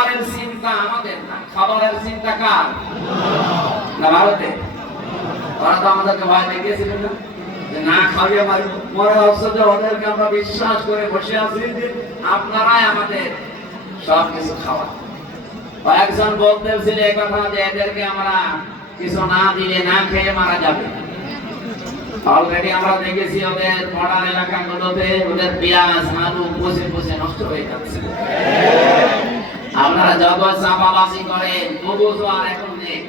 খাবারের চিন্তা আমাদের না, খাবারের চিন্তা কার? না ভারতে। ওরা তো আমাদেরকে ভয় দেখিয়েছিলেন না, যে না খাইয়ে মারব। মনে হচ্ছে যে ওদেরকে আমরা বিশ্বাস করে বসে আছি যে আপনারাই আমাদের সবকিছু খাওয়া। কয়েকজন বলতেছিল এই কথা যে এদেরকে আমরা কিছু না দিলে না খেয়ে মারা যাবে। অলরেডি আমরা দেখেছি ওদের মডার্ন এলাকাগুলোতে ওদের পেঁয়াজ আলু পচে পচে নষ্ট হয়ে যাচ্ছে। আপনারা যত চাপাবাজি করেন, গোবর তো আর এখন নেই,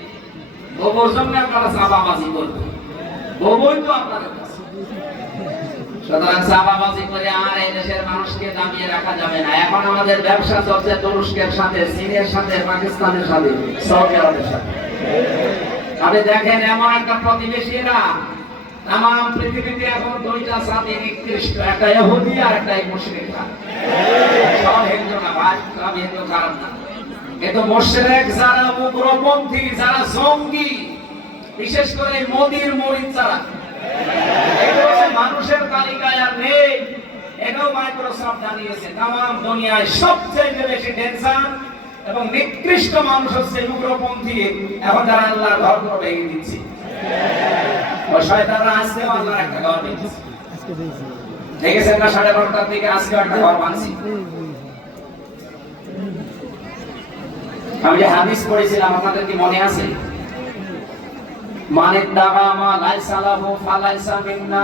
গোবর জন্য আপনারা চাপাবাজি করবেন, গোবর তো আপনাদের কাছে। সুতরাং চাপাবাজি করে আর এই দেশের মানুষকে দামিয়ে রাখা যাবে না। এখন আমাদের ব্যবসা চলছে তুরস্কের সাথে, চীনের সাথে, পাকিস্তানের সাথে, সৌদি আরবের সাথে। আপনি দেখেন এমন একটা প্রতিবেশীরা তাম পৃথিবীতে এখন দুইটা জাতি নিকৃষ্ট, একটা ইহুদি আর একটা মুশরিক। সব হিন্দু না ভাই, সব হিন্দু খারাপ না, কিন্তু মুশরিক যারা, উগ্রপন্থী যারা, জঙ্গি, বিশেষ করে মোদির মরিদ যারা, এগুলো মানুষের তালিকায় আর নেই। এটাও মাইক্রোসফট জানিয়েছে তাম দুনিয়ায় সবচেয়ে বেশি ডেঞ্জার এবং নিকৃষ্ট মানুষ হচ্ছে উগ্রপন্থী। এখন যারা আল্লাহর ঘরগুলো ভেঙে দিচ্ছে, ওই শয়তানরা আজকে আল্লাহর একটা ঘর ভেঙেছে। দেখেছেন না 12:30টার দিকে আজকে একটা ঘর ভাঙছি। আমি যে হাদিস পড়েছিলাম আপনাদের কি মনে আছে? মানে দাগামা লাইসা লাহু ফালাইসা মিন্না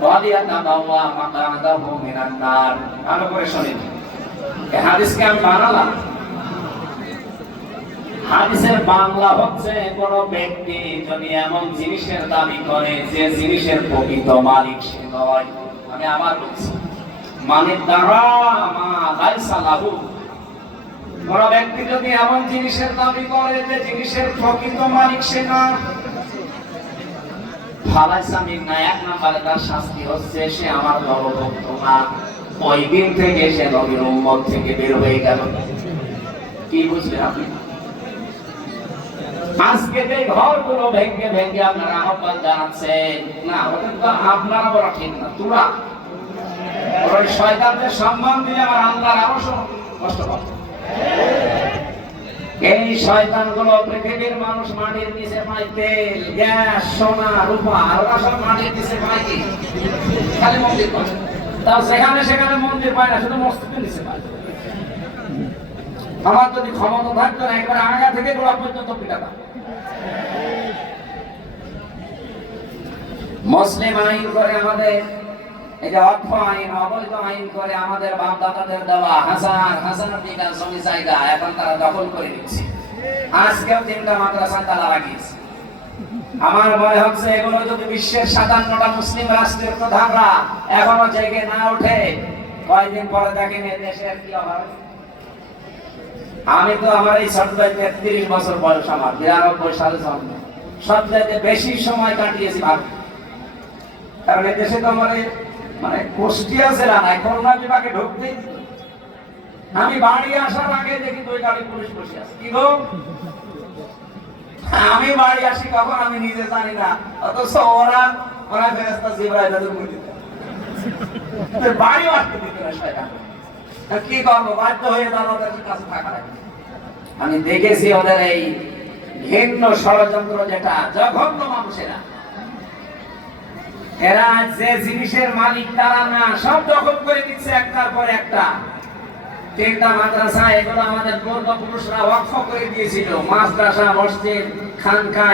ওয়ালিয়াতাবাওয়া মাকাদাহু মিনান নার। ভালো করে শুনুন, এই হাদিসকে আমি বানালাম। হাদিসের বাংলা হচ্ছে, কোন ব্যক্তি যদি এমন জিনিসের দাবি করে যে জিনিসের প্রকৃত মালিক সে নয়। আমি আবার বলছি, মানে দাগামা লাইসা লাহু, কোন ব্যক্তি যদি এমন জিনিসের দাবি করে যে জিনিসের প্রকৃত মালিক সে নয়, ফালাইসা মিন্না, এক নম্বরে তার শাস্তি হচ্ছে সে আমার দলভুক্ত না। ওই দিন থেকে সে নবীর উম্মত থেকে বের হয়ে গেল। কি বুঝলেন আপনি? আজকে যে ঘরগুলো ভেঙে ভেঙে আপনারা আহ্বান জানাচ্ছেন, না ওটা তো আপনারা বলা ঠিক না, তোরা ওই শয়তানদের সম্মান দিয়ে আমার আল্লাহর আরো কষ্ট পাবে। এই শয়তানগুলো পৃথিবীর মানুষ মাটির নিচে পায় তেল, গ্যাস, সোনা, রূপা, ওরা সব মাটির নিচে পায় কি? খালি মন্দির পায়। তাও সেখানে সেখানে মন্দির পায় না, শুধু মসজিদের নিচে পায়। আমার যদি ক্ষমতা থাকতো না, একবার আগা থেকে গোড়া পর্যন্ত পিটাতা। মুসলিম আইন করে আমাদের, এই যে অর্থ আইন, অবৈধ আইন করে আমাদের বাপ দাদাদের দেওয়া হাজার হাজার বিঘা জমি জায়গা এখন তারা দখল করে নিচ্ছে। আজকেও 3টা মাদ্রাসা তালা লাগিয়েছে। আমার মনে হচ্ছে এগুলো যদি বিশ্বের 57টা মুসলিম রাষ্ট্রের প্রধানরা এখনো জেগে না ওঠে, কয়েকদিন পরে দেখেন এই দেশের কি হবে। আমি তো আমার এই সবচেয়ে 33 বছর বয়স, আমার 92 সালে জন্ম, সবচেয়ে বেশি সময় কাটিয়েছি ভারত। কারণ এই দেশে তো আমার মানে কুষ্টিয়া জেলা নাই, খুলনা বিভাগে ঢুকতেই দিত। আমি বাড়ি আসার আগে দেখি 2 গাড়ি পুলিশ বসে আছে। কি গো, আমি বাড়ি আসি কখন আমি নিজে জানি না, অথচ ওরা ফেরেশতা জিবরাইল তাদের মুখ দিত, বাড়ি আসতে দিত না শয়তান। কি করবো, বাধ্য হয়ে তাদের কাছে থাকা লাগে। আমি দেখেছি ওদের এই ঘৃণ্য ষড়যন্ত্র, যেটা জঘন্য মানুষেরা, এরা যে জিনিসের মালিক তারা না, সব দখল করে দিচ্ছে একটার পর একটা। 3টা মাদ্রাসা এগুলো আমাদের পূর্বপুরুষরা ওয়াকফ করে দিয়েছিল, মাদ্রাসা, মসজিদ, খানকা।